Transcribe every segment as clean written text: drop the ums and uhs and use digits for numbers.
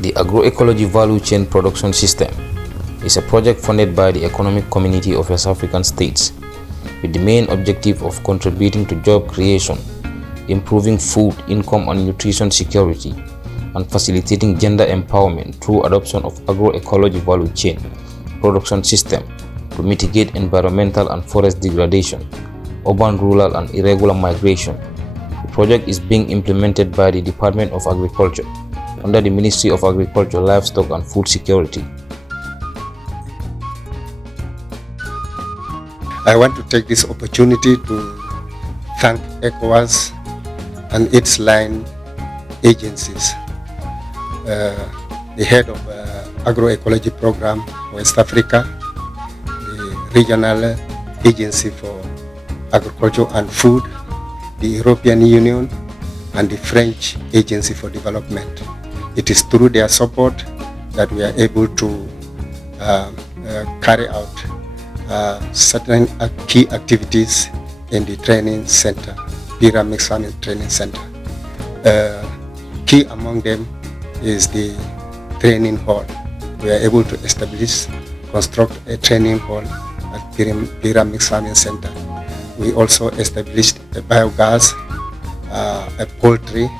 The Agroecology Value Chain Production System is a project funded by the Economic Community of West African States with the main objective of contributing to job creation, improving food, income and nutrition security, and facilitating gender empowerment through adoption of agroecology value chain production system to mitigate environmental and forest degradation, urban, rural and irregular migration. The project is being implemented by the Department of Agriculture under the Ministry of Agriculture, Livestock and Food Security. I want to take this opportunity to thank ECOWAS and its line agencies. The head of Agroecology Program West Africa, the Regional Agency for Agriculture and Food, the European Union, and the French Agency for Development. It is through their support that we are able to carry out certain key activities in the training center, Pirang Mixed Farming Training Center. Key among them is the training hall. We are able to construct a training hall at Pirang Mixed Farming Center. We also established a biogas, a poultry,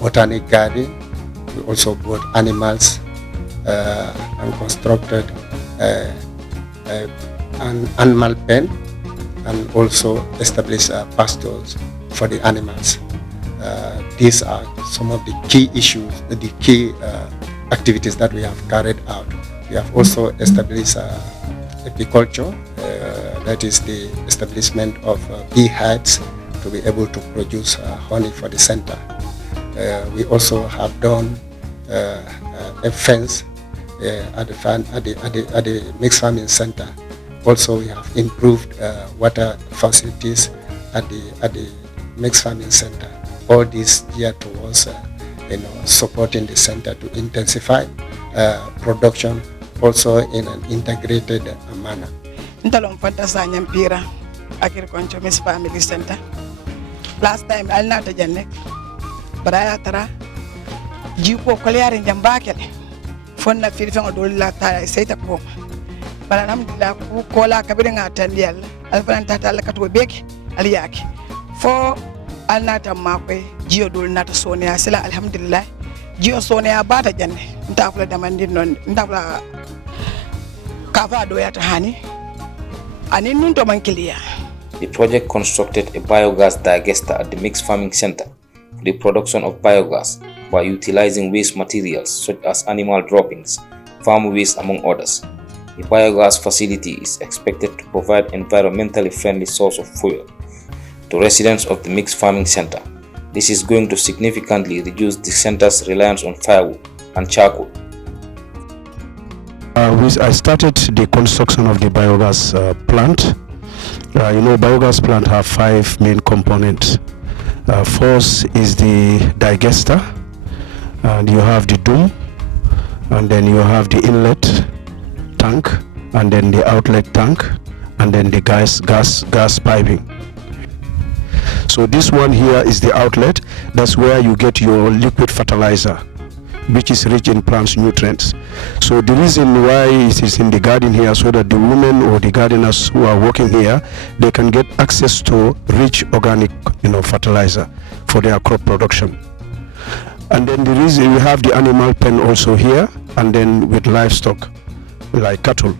botanic garden. We also brought animals and constructed an animal pen and also established pastures for the animals. These are some of the key issues, the key activities that we have carried out. We have also established apiculture, that is the establishment of bee hives to be able to produce honey for the center. We also have done a fence at the mixed farming center. Also, we have improved water facilities at the mixed farming center. All this geared towards supporting the center to intensify production also in an integrated manner. Ntalong fantasa nyampira Agroecology Mixed Family Center. Last time alna ta janne baraya tara jipo kolyare njambakele fonna firfengo dolla ta sayta ko bala alhamdulillah ku kola kabire ngata ndiyal alfanta ta lakato beke aliyaki fo alnata makwe jiyo dol nata sonia sila alhamdulillah jiyo sonia bata janne ntafula damandi non ntafula kafa do yata hani ani nunto mankilia. The project constructed a biogas digester at the Mixed Farming Center for the production of biogas by utilizing waste materials such as animal droppings, farm waste among others. The biogas facility is expected to provide environmentally friendly source of fuel to residents of the Mixed Farming Center. This is going to significantly reduce the center's reliance on firewood and charcoal. I started the construction of the biogas plant. Biogas plant have 5 main components. First is the digester, and you have the dome, and then you have the inlet tank, and then the outlet tank, and then the gas piping. So this one here is the outlet. That's where you get your liquid fertilizer, which is rich in plants nutrients. So the reason why it is in the garden here, so that the women or the gardeners who are working here, they can get access to rich organic fertilizer for their crop production. And then the reason we have the animal pen also here, and then with livestock like cattle.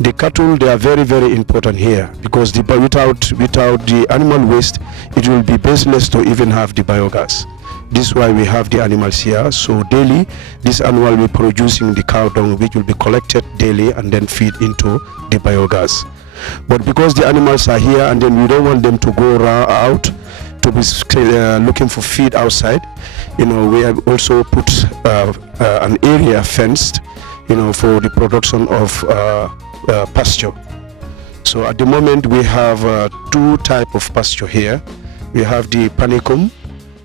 The cattle, they are very, very important here, because without the animal waste, it will be baseless to even have the biogas. This is why we have the animals here. So daily, this animal will be producing the cow dung, which will be collected daily and then feed into the biogas. But because the animals are here, and then we don't want them to go out to be looking for feed outside, we have also put an area fenced, for the production of pasture. So at the moment we have 2 types of pasture here. We have the panicum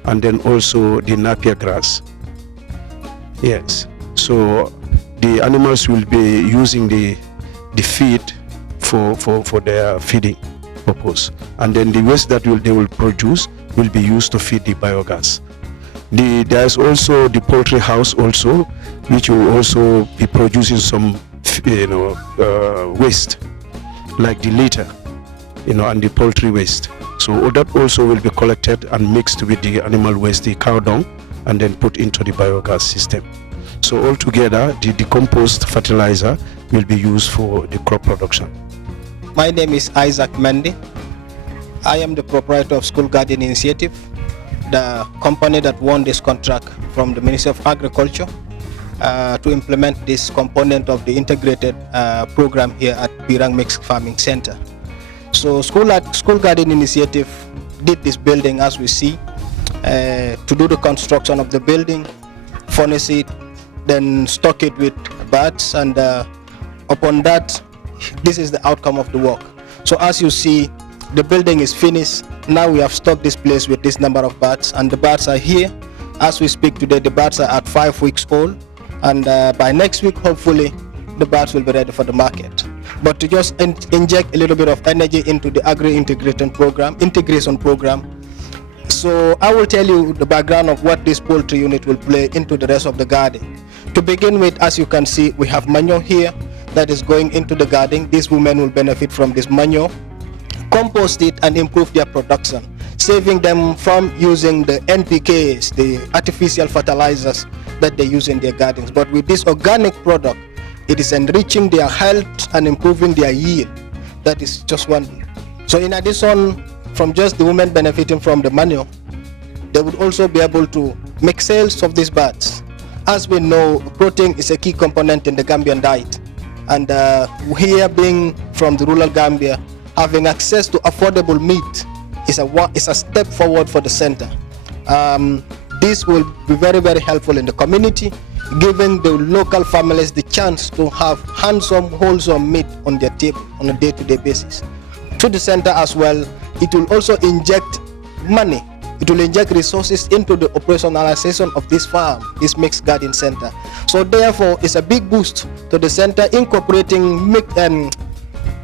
and then also the napier grass. Yes. So the animals will be using the feed for their feeding purpose, and then the waste that they will produce will be used to feed the biogas. There is also the poultry house also, which will also be producing some waste, like the litter, and the poultry waste. So that also will be collected and mixed with the animal waste, the cow dung, and then put into the biogas system. So altogether, the decomposed fertilizer will be used for the crop production. My name is Isaac Mendy. I am the proprietor of School Garden Initiative, the company that won this contract from the Ministry of Agriculture to implement this component of the integrated program here at Pirang Mixed Farming Center. So School Garden Initiative did this building as we see, to do the construction of the building, furnish it, then stock it with birds, and upon that, this is the outcome of the work. So as you see, the building is finished. Now we have stocked this place with this number of birds, and the birds are here. As we speak today, the birds are at 5 weeks old, and by next week, hopefully, the birds will be ready for the market. But to just inject a little bit of energy into the integration program. So I will tell you the background of what this poultry unit will play into the rest of the garden. To begin with, as you can see, we have manure here that is going into the garden. These women will benefit from this manure, compost it, and improve their production, saving them from using the NPKs, the artificial fertilizers that they use in their gardens. But with this organic product, it is enriching their health and improving their yield. That is just one thing. So in addition, from just the women benefiting from the manure, they would also be able to make sales of these birds. As we know, protein is a key component in the Gambian diet. And here, being from the rural Gambia, having access to affordable meat is a step forward for the center. This will be very, very helpful in the community, giving the local families the chance to have handsome, wholesome meat on their table on a day-to-day basis. To the center as well, it will also inject money. It will inject resources into the operationalization of this farm, this mixed garden center. So therefore, it's a big boost to the center, incorporating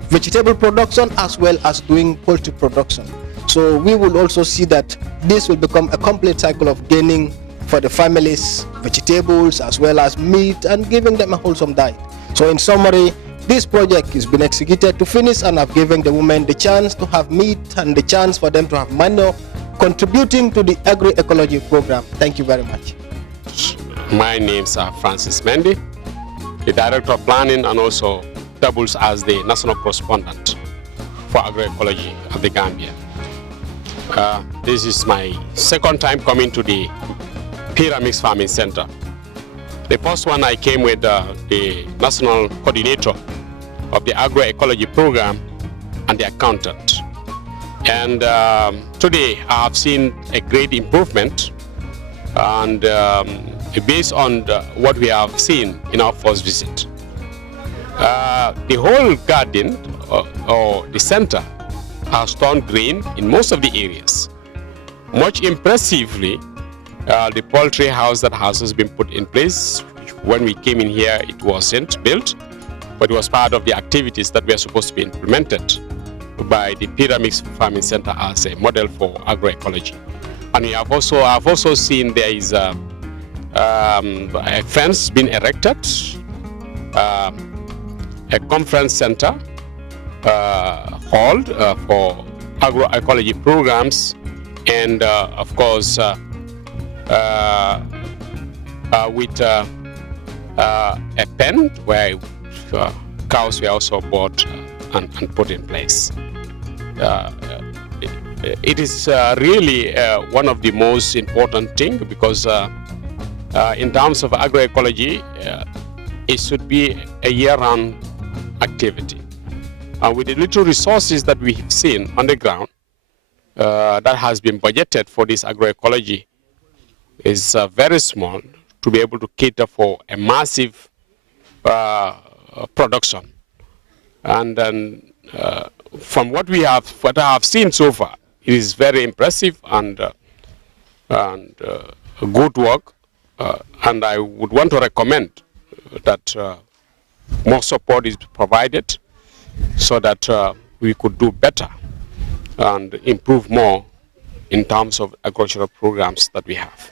vegetable production as well as doing poultry production. So we will also see that this will become a complete cycle of gaining for the families, vegetables as well as meat, and giving them a wholesome diet. So in summary, this project has been executed to finish and have given the women the chance to have meat and the chance for them to have manure, contributing to the agroecology program. Thank you very much. My name is Francis Mendy, the Director of Planning, and also doubles as the National Correspondent for Agroecology of the Gambia. This is my second time coming to the Pirang Mixed Farming Center. The first one I came with the National Coordinator of the Agroecology program and the accountant. And today I have seen a great improvement, and based on what we have seen in our first visit. The whole garden or the center has turned green in most of the areas. Much impressively, the poultry house that has been put in place. When we came in here, it wasn't built, but it was part of the activities that were supposed to be implemented by the Pirang Mixed Farming Center as a model for agroecology. And we have I've also seen there is a fence being erected, a conference center hall for agroecology programs, and of course with a pen where cows were also bought and put in place. It is really one of the most important things, because in terms of agroecology, it should be a year-round activity. With the little resources that we have seen on the ground that has been budgeted for this agroecology is very small to be able to cater for a massive production. And then from what I have seen so far, it is very impressive and good work. And I would want to recommend that more support is provided so that we could do better and improve more in terms of agricultural programs that we have.